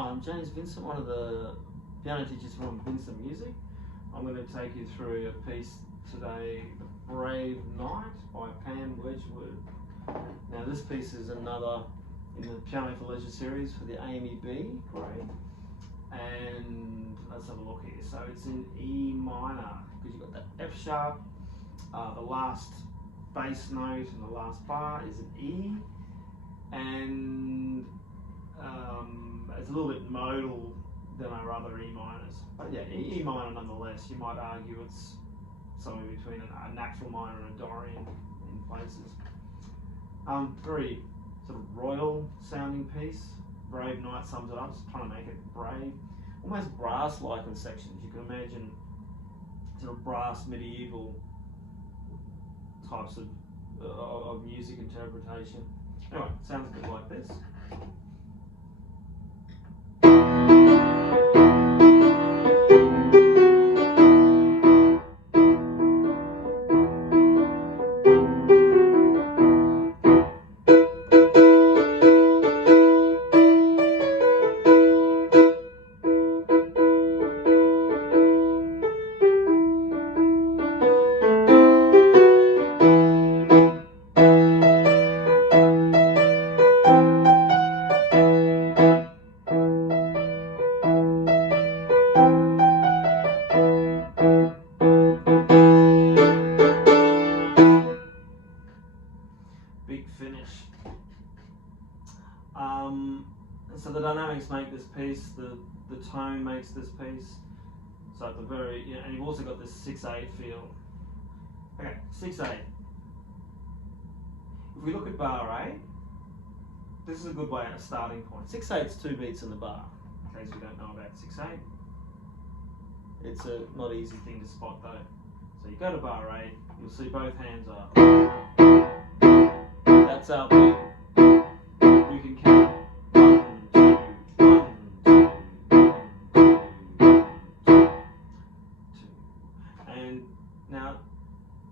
Hi, I'm James Vincent, one of the piano teachers from Vincent Music. I'm going to take you through a piece today, The Brave Knight by Pam Wedgwood. Now this piece is another in the Piano for Leisure series for the AMEB grade. And let's have a look here. So it's in E minor, because you've got the F sharp, the last bass note and the last bar is an E, and it's a little bit modal than our other E minors. But yeah, E minor nonetheless. You might argue it's somewhere between a natural minor and a Dorian in places. Very sort of royal sounding piece. Brave Knight sums it up, just trying to make it brave. Almost brass-like in sections. You can imagine sort of brass medieval types of music interpretation. Anyway, it sounds a bit like this. Big finish. So the dynamics make this piece, the tone makes this piece. So at the very, and you've also got this 6/8 feel. Okay, 6/8. If we look at bar 8, this is a good way at a starting point. 6/8 is 2 beats in the bar. In case we don't know about 6/8, it's a not easy thing to spot though. So you go to bar 8, you'll see both hands are. That's our beat. You can count 1, 2, 1, 2, 1, 2, 2. And now,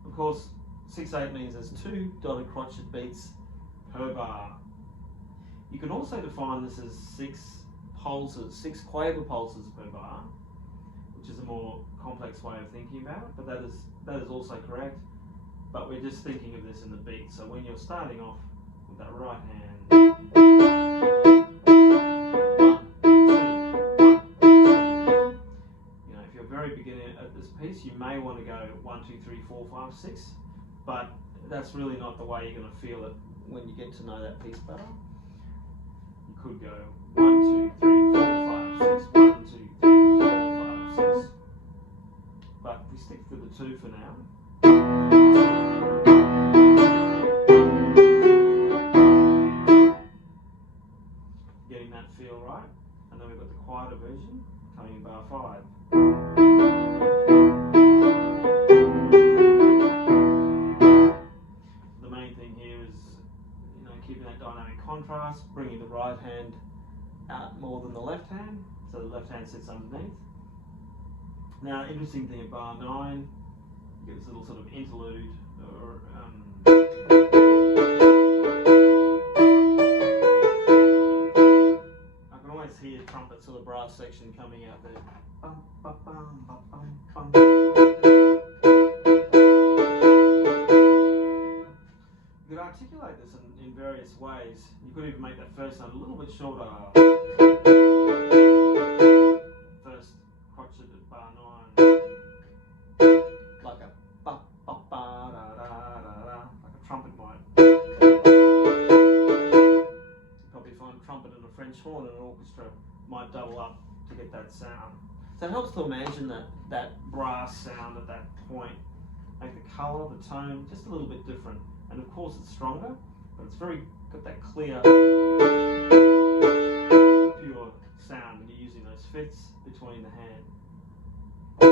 of course, 6/8 means there's 2 dotted crotchet beats per bar. You can also define this as 6 pulses, 6 quaver pulses per bar, which is a more complex way of thinking about it, but that is also correct. But we're just thinking of this in the beat. So when you're starting off with that right hand, 1, 2, 1, 2. If you're very beginner at this piece, you may want to go 1, 2, 3, 4, 5, 6. But that's really not the way you're going to feel it when you get to know that piece better. You could go 1, 2, 3, 4, 5, 6. 1, 2, 3, 4, 5, 6. But we stick to the 2 for now. Getting that feel right, and then we've got the quieter version coming in bar 5. The main thing here is, keeping that dynamic contrast, bringing the right hand out more than the left hand, so the left hand sits underneath. Now, interesting thing at bar 9, you get this little sort of interlude, or I can always hear trumpets or the brass section coming out there. Bum, bum, bum, bum, bum, bum. You could articulate this in various ways. You could even make that first note a little bit shorter. First crotchet at bar 9. Like a ba ba ba da da da da, like a trumpet might. You probably find trumpet and a French horn in an orchestra might double up to get that sound. So it helps to imagine that brass sound at that point. Make the colour, the tone, just a little bit different. And of course it's stronger, but it's got that clear, pure sound when you're using those fifths between the hand. And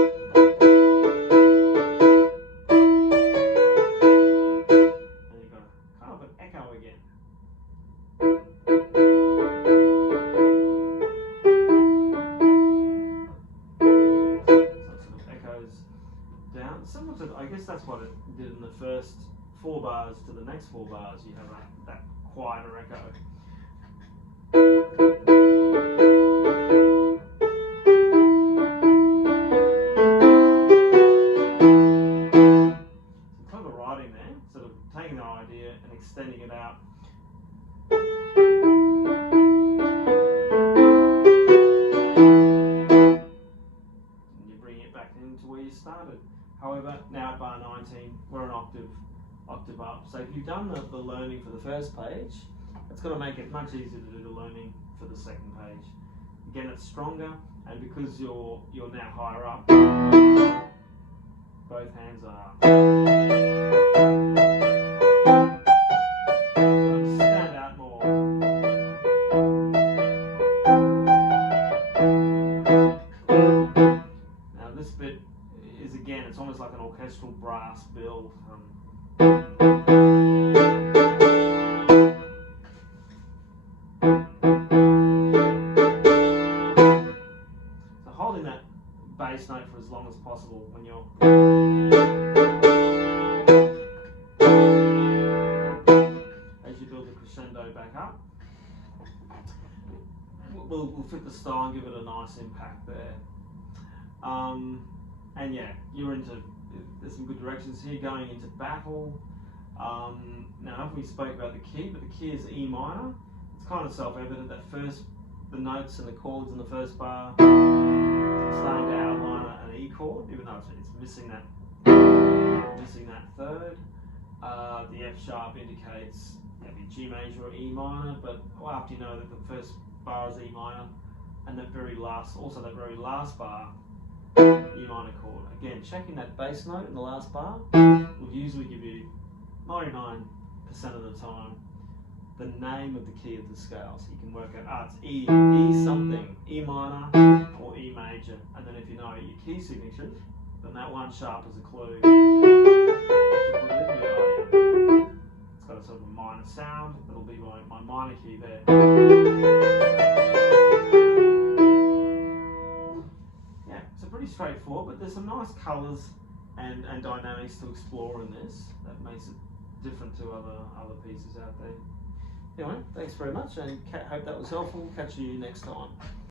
you've got kind of an echo again. So it sort of echoes down. Similar to, I guess that's what it did in the first 4 bars to the next 4 bars. You have that quieter echo. jump up. So if you've done the learning for the first page, it's going to make it much easier to do the learning for the second page. Again, it's stronger, and because you're now higher up, both hands are up. So stand out more. Now this bit is, again, it's almost like an orchestral brass build. So holding that bass note for as long as possible when you're as you build the crescendo back up. We'll fit the style and give it a nice impact there. And yeah, there's some good directions here going into battle. Now, we spoke about the key, but the key is E minor. It's kind of self-evident that the notes and the chords in the first bar starting to outline an E chord, even though it's missing that third. The F sharp indicates maybe G major or E minor, but after you know that the first bar is E minor, and that very last bar, E minor chord. Again, checking that bass note in the last bar will usually give you 99% of the time the name of the key of the scale, so you can work out, it's E something, E minor or E major, and then if you know your key signatures, then that one sharp is a clue. It's got a sort of a minor sound, that'll be my minor key there. Yeah, so pretty straightforward, but there's some nice colours and dynamics to explore in this that makes it different to other pieces out there. Anyway, thanks very much, and hope that was helpful. Catch you next time.